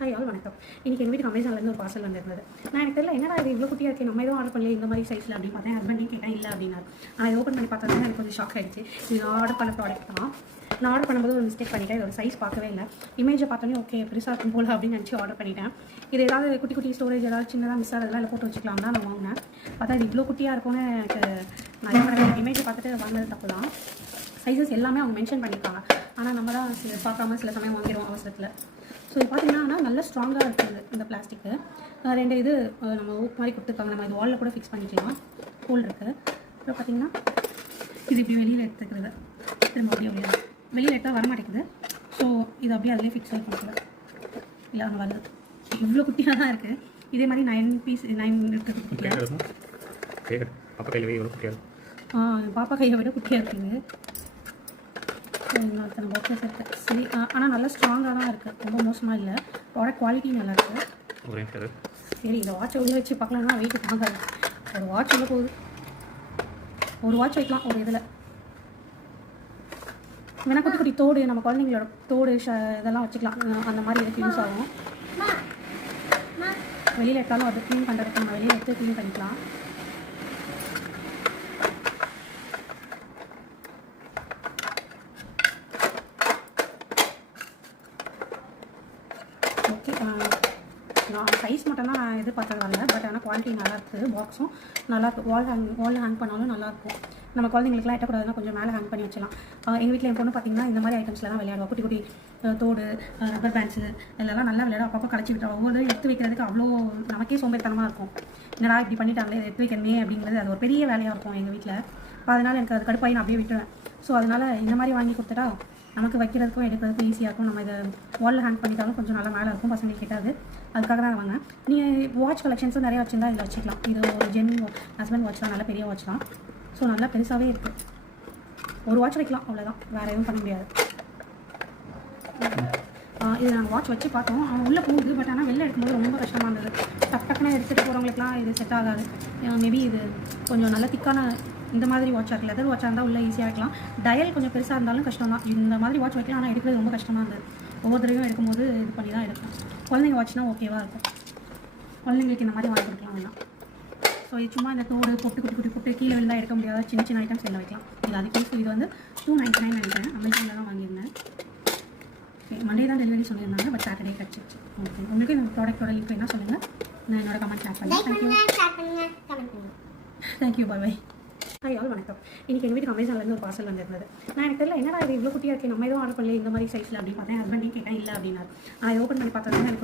Hi all வணக்கம். இன்றைக்கி எங்கள் வீட்டுக்கு அமேசான்லேருந்து ஒரு பார்சல் வந்திருந்தது. நான் எனக்கு தெரியல என்னடா இது இவ்வளோ குட்டியாக இருக்கே, நம்ம எதுவும் ஆர்டர் பண்ணல இந்த மாதிரி சைஸில் அப்படின்னு பார்த்தேன். ஹஸ்பண்டையும் கேட்டேன், இல்லை அப்படின்னாரு. ஆனால் இது ஓப்பன் பண்ணி பார்த்தா எனக்கு கொஞ்சம் ஷாக் ஆகிடுச்சு. இது நான் ஆர்டர் பண்ண ப்ராடக்ட் தான். நான் ஆர்டர் பண்ணும்போது ஒரு மிஸ்டேக் பண்ணிட்டேன். இதோட சைஸ் பார்க்கவே இல்லை. இமேஜை பார்த்தோன்னே ஓகே பெருசாக இருக்கும் போல அப்படின்னு நினச்சி ஆர்டர் பண்ணிட்டேன். இது ஏதாவது குட்டி குட்டி ஸ்டோரேஜ் ஏதாவது சின்னதாக மிஸ் ஆகிறதுலாம் இல்லை போட்டு வச்சுக்கலாம் தான் நான் வாங்கினேன். பார்த்தா இது இவ்வளோ குட்டியாக இருக்கும்னு எனக்கு நிறைய இமேஜை பார்த்துட்டு வாங்கினது தப்பு தான். சைஸஸ் எல்லாமே அவங்க மென்ஷன் பண்ணியிருக்காங்க. ஆனால் நம்ம தான் பார்க்காம சில சமயம் வாங்கிடுவோம் அவசரத்தில். ஸோ இது பார்த்தீங்கன்னா நல்லா ஸ்ட்ராங்காக இருக்குது இந்த பிளாஸ்டிக்கு. ரெண்டு இது நம்ம ஊக் மாதிரி கொடுத்துருக்காங்க. நம்ம இது வாலில் கூட ஃபிக்ஸ் பண்ணிக்கலாம். ஹோல் இருக்குது. அப்புறம் பார்த்தீங்கன்னா இது இப்படி வெளியில் எடுத்துக்கிறது. திரும்ப அப்படியே வெளியில் எடுத்தால் வரமாட்டேங்குது. ஸோ இது அப்படியே அதிலே ஃபிக்ஸ் பண்ணிக்கலாம். இல்லை அங்கே வருது. இவ்வளோ குட்டியாக தான் இருக்குது. இதே மாதிரி 9 இருக்குது. பாப்பா கையை விட குட்டியாக இருக்குது. இன்னொருத்தனை பாக்ஸஸ் இருக்குது. சரி, ஆனால் நல்லா ஸ்ட்ராங்காக தான் இருக்குது. ரொம்ப மோசமாக இல்லை. ப்ராடக்ட் குவாலிட்டி நல்லா இருக்குது. சரி, இந்த வாட்சை உள்ள வச்சு பார்க்கலாம்னா வெயிட்டு தாங்காது. ஒரு வாட்ச் உள்ள போகுது. ஒரு வாட்ச் வைக்கலாம் ஒரு இதில். வேணா குட்டி குட்டி தோடு, நம்ம குழந்தைங்களோட தோடு இதெல்லாம் வச்சுக்கலாம். அந்த மாதிரி இதுக்கு யூஸ் ஆகும். வெளியில் எடுத்தாலும் அது க்ளீன் பண்ணுறதுக்கு நம்ம வெளியில் எடுத்து க்ளீன் பண்ணிக்கலாம். ஓகே, நான் சைஸ் மட்டும் தான் நான் எதிர்பார்த்தது வரல. பட் ஆனால் குவாலிட்டி நல்லாயிருக்கு. பாக்ஸும் நல்லாயிருக்கு. வாலில் ஹேங் பண்ணாலும் நல்லாயிருக்கும். நம்ம குழந்தைங்களுக்குலாம் எட்டக்கூடாதுன்னா கொஞ்சம் மேலே ஹேங் பண்ணி வச்சலாம். எங்கள் வீட்டில் என் பொண்ணு பார்த்திங்கன்னா இந்த மாதிரி ஐட்டம்ஸில் தான் விளையாடுவா. குட்டி குட்டி தோடு, ரப்பர் பேண்ட்ஸு இதெல்லாம் நல்லா விளையாடும். அப்பப்போ கழிச்சு விட்டா ஒவ்வொரு எடுத்து வைக்கிறதுக்கு அவ்வளோ நமக்கே சோம்பேறித்தனமாக இருக்கும். என்னடா இப்படி பண்ணிட்டாங்களே எடுத்து வைக்கணுமே அப்படிங்கிறது அது ஒரு பெரிய வேலையாக இருக்கும் எங்கள் வீட்டில். அப்போ அதனால் எனக்கு அது கடுப்பாகி நான் அப்படியே விட்டுருவேன். ஸோ அதனால் இந்த மாதிரி வாங்கி கொடுத்துட்டா நமக்கு வைக்கிறதுக்கும் எடுக்கிறதுக்கும் ஈஸியாக இருக்கும். நம்ம இதை வாலில் ஹேங் பண்ணிட்டாலும் கொஞ்சம் நல்லா மேலே இருக்கும். பசங்களுக்கு கேட்டாது. அதுக்காக தான் வாங்க. நீங்கள் வாட்ச் கலெக்ஷன்ஸும் நிறையா வச்சுருந்தா இதில் வச்சுக்கலாம். இது ஒரு ஹஸ்பண்ட் வாட்ச் தான். நல்ல பெரிய வாட்ச் தான். ஸோ நல்லா பெருசாகவே இருக்குது. ஒரு வாட்ச் வைக்கலாம், அவ்வளோதான். வேறு எதுவும் பண்ண முடியாது. இது நாங்கள் வாட்ச் வச்சு பார்த்தோம். உள்ளே போகுது. பட் ஆனால் வெளில எடுக்கும்போது ரொம்ப கஷ்டமாக இருந்தது. டக்குன்னு எடுத்துகிட்டு போகிறவங்களுக்குலாம் இது செட் ஆகாது. மேபி இது கொஞ்சம் நல்ல திக்கான இந்த மாதிரி வாட்சாக இருக்குது. லெதர் வாட்சாக இருந்தால் உள்ளே ஈஸியாக இருக்கலாம். டயல் கொஞ்சம் பெருசாக இருந்தாலும் கஷ்டம் தான். இந்த மாதிரி வாட்ச் வைக்கலாம். ஆனால் எடுக்கிறது ரொம்ப கஷ்டமாக இருந்தது. ஒவ்வொரு தடவையும் எடுக்கும்போது இது பண்ணி தான் எடுக்கும். குழந்தைங்க வாட்ச்னா ஓகேவாக இருக்கும். குழந்தைங்களுக்கு இந்த மாதிரி வாங்கி கொடுக்கலாம் வேணாம். ஸோ இது சும்மா இந்த தோடு பொட்டு குட்டி பொட்டு கீழே விழுந்தால் எடுக்க முடியாத சின்ன சின்ன ஐட்டம்ஸ் எல்லாம் வைக்கலாம். இது அதுக்கு இது வந்து 299 நினைக்கிறேன். அமேசானில் தான் வாங்கியிருந்தேன். மண்டே தான் டெலிவரி சொல்லியிருந்தாங்க. பட் சாட்டர்டே கிடச்சிருச்சு. ஓகே, உங்களுக்கு இந்த ப்ராடக்ட்டோட லிங்க் என்ன சொல்லுங்கள். நான் என்னோட கமெண்ட் ஷேர் பண்ணுறேன். தேங்க்யூ. பாய். ஹாய் ஆல் வணக்கம். இன்றைக்கி எங்கள் வீட்டுக்கு அமேசான்லேருந்து ஒரு பார்சல் வந்திருந்தது. நான் எனக்கு தெரியல என்னடா இது இவ்வளோ குட்டியாக இருக்கே, நம்ம எதுவும் ஆர்டர் பண்ணல இந்த மாதிரி சைஸில் அப்படின்னு பார்த்தேன். ஹஸ்பண்டையும் கேட்டேன், இல்லை அப்படின்னாரு. நான் ஓப்பன் பண்ணி பார்த்தா எனக்கு